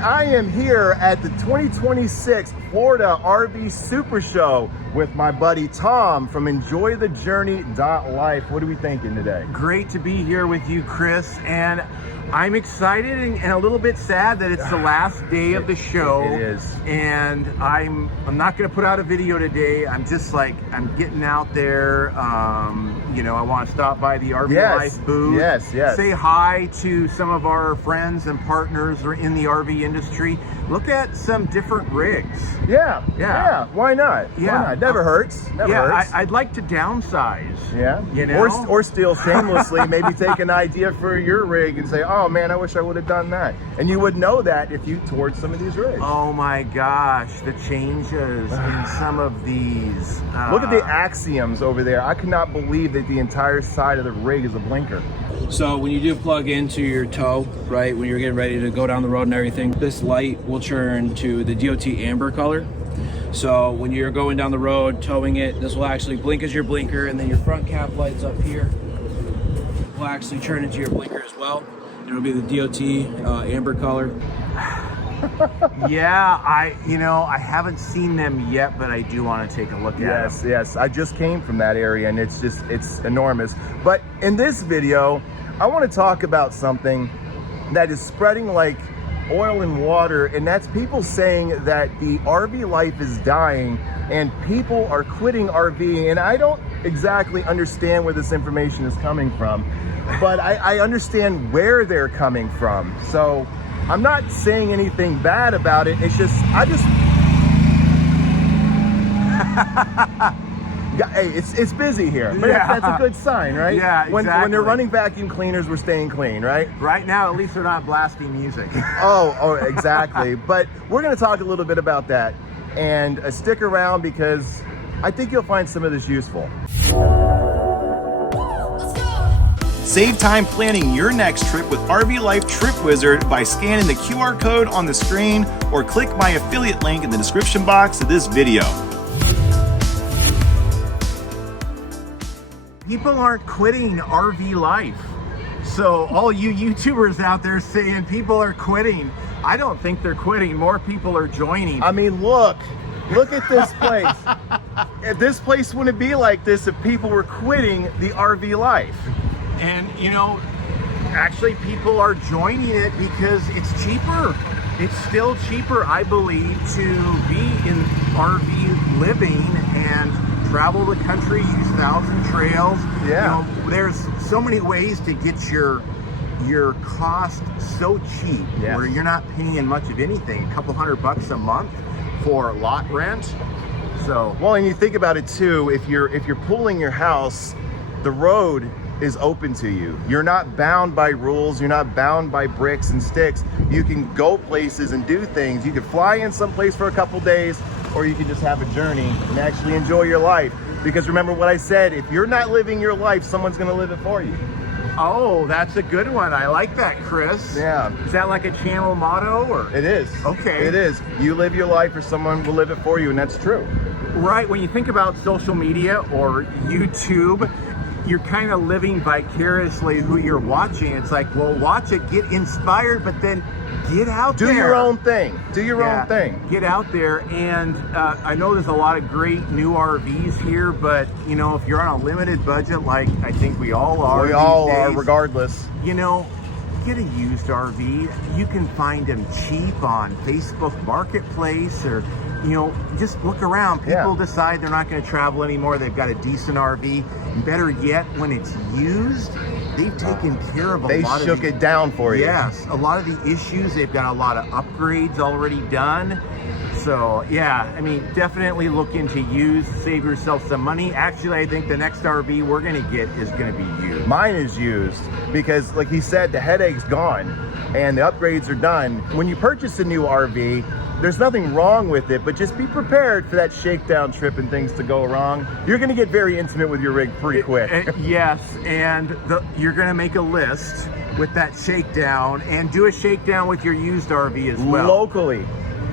I am here at the 2026 Florida RV SuperShow with my buddy Tom from EnjoyTheJourney.Life. What are we thinking today? Great to be here with you, Chris, and I'm excited and a little bit sad that it's the last day of the show. It is. And I'm not going to put out a video today. I'm just like, I'm getting out there. You know, I want to stop by the RV Life booth. Yes. Say hi to some of our friends and partners in the RV industry. Look at some different rigs. Yeah. Why not? Yeah. Why not? Never hurts. Never hurts. I'd like to downsize. Yeah. You know? Or steal shamelessly, maybe take an idea for your rig and say, oh man, I wish I would have done that. And you would know that if you toured some of these rigs. Oh my gosh, the changes in some of these. Look at the axioms over there. I could not believe that the entire side of the rig is a blinker. So when you do plug into your tow, right, when you're getting ready to go down the road and everything, this light will turn to the DOT amber color. So when you're going down the road, towing it, this will actually blink as your blinker, and then your front cap lights up here will actually turn into your blinker as well. It'll be the DOT amber color. Yeah, I haven't seen them yet, but I do want to take a look at them. Yes. I just came from that area and it's enormous. But in this video, I want to talk about something that is spreading like oil and water, and that's people saying that the RV life is dying and people are quitting RV. And I don't exactly understand where this information is coming from, but I understand where they're coming from. So I'm not saying anything bad about it. It's just, hey, it's busy here. But that's a good sign, right? Yeah, exactly. When they're running vacuum cleaners, we're staying clean, right? Right now, at least they're not blasting music. Oh, exactly. But we're going to talk a little bit about that. And stick around because I think you'll find some of this useful. Save time planning your next trip with RV Life Trip Wizard by scanning the QR code on the screen or click my affiliate link in the description box of this video. People aren't quitting RV life. So all you YouTubers out there saying people are quitting, I don't think they're quitting. More people are joining. I mean, look at this place. This place wouldn't be like this if people were quitting the RV life. And you know, actually people are joining it because it's cheaper. It's still cheaper, I believe, to be in RV living and travel the country, use 1,000 trails. Yeah. You know, there's so many ways to get your cost so cheap, where you're not paying much of anything, a couple $100 a month for lot rent. So well, and you think about it too, if you're pulling your house, the road is open to you. You're not bound by rules. You're not bound by bricks and sticks. You can go places and do things. You can fly in someplace for a couple days, or you can just have a journey and actually enjoy your life. Because remember what I said, if you're not living your life, someone's gonna live it for you. oh, that's a good one. I like that, Chris. Yeah. Is that like a channel motto, or? It is. Okay. It is. You live your life or someone will live it for you, and that's true. Right, when you think about social media or YouTube, you're kind of living vicariously who you're watching. It's like, well, watch it, get inspired, but then get out there. Do your own thing. Do your own thing. Get out there. And I know there's a lot of great new RVs here, but you know, if you're on a limited budget, like I think we all are. We all are, regardless. You know, get a used RV. You can find them cheap on Facebook Marketplace, or you know, just look around. People decide they're not going to travel anymore. They've got a decent RV. And better yet, when it's used, they've taken care of a lot of They shook it down for you. Yes, a lot of the issues. They've got a lot of upgrades already done. So yeah, I mean, definitely look into used. Save yourself some money. Actually, I think the next RV we're going to get is going to be used. Mine is used because, like he said, the headache's gone and the upgrades are done. When you purchase a new RV, there's nothing wrong with it, but just be prepared for that shakedown trip and things to go wrong. You're going to get very intimate with your rig pretty quick. Yes, and you're going to make a list with that shakedown and do a shakedown with your used RV as well. Locally.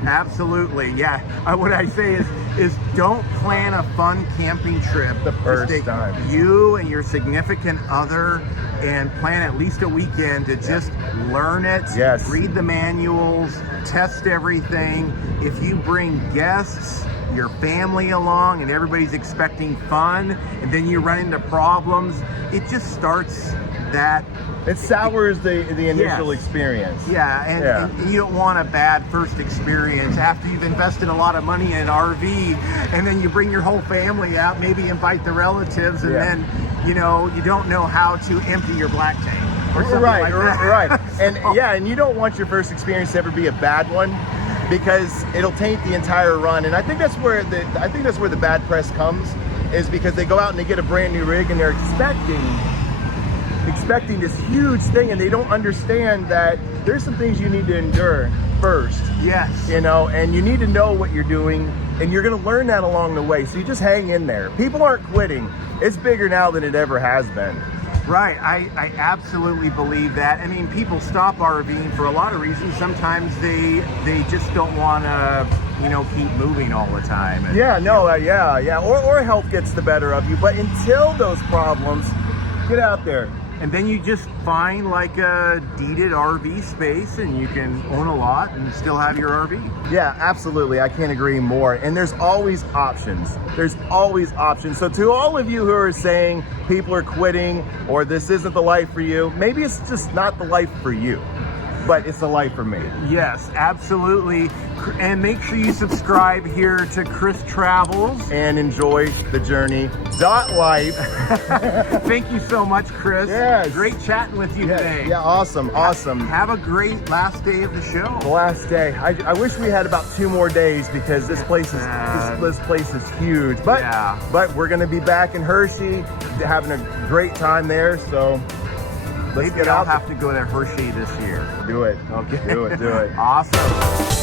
Absolutely, yeah. What I say is don't plan a fun camping trip The first Just take time. you and your significant other and plan at least a weekend to just learn it, Yes. read the manuals, test everything. If you bring guests, your family along, and everybody's expecting fun, and then you run into problems, it just starts that. It sours the initial Yes. experience. Yeah, and you don't want a bad first experience after you've invested a lot of money in an RV, and then you bring your whole family out, maybe invite the relatives, and then you don't know how to empty your black tank or something like that. Right. And and you don't want your first experience to ever be a bad one, because it'll taint the entire run. And I think that's where the bad press comes, is because they go out and they get a brand new rig and they're expecting this huge thing, and they don't understand that there's some things you need to endure first. Yes. And you need to know what you're doing, and you're going to learn that along the way. So you just hang in there. People aren't quitting. It's bigger now than it ever has been. Right, I absolutely believe that. I mean, people stop RVing for a lot of reasons. Sometimes they just don't want to, keep moving all the time. Or health gets the better of you. But until those problems, get out there. And then you just find like a deeded RV space, and you can own a lot and still have your RV. Yeah, absolutely. I can't agree more. And there's always options. There's always options. So to all of you who are saying people are quitting or this isn't the life for you, maybe it's just not the life for you, but it's the life for me. Yes, absolutely. And make sure you subscribe here to Chris Travels and EnjoyTheJourney.Life. Thank you so much, Chris. Yes. Great chatting with you today. Yeah, awesome. Have a great last day of the show. The last day. I wish we had about 2 more days, because this place is huge. But we're going to be back in Hershey, having a great time there. So maybe I'll have to go to Hershey this year. Do it. Okay. Do it. Awesome.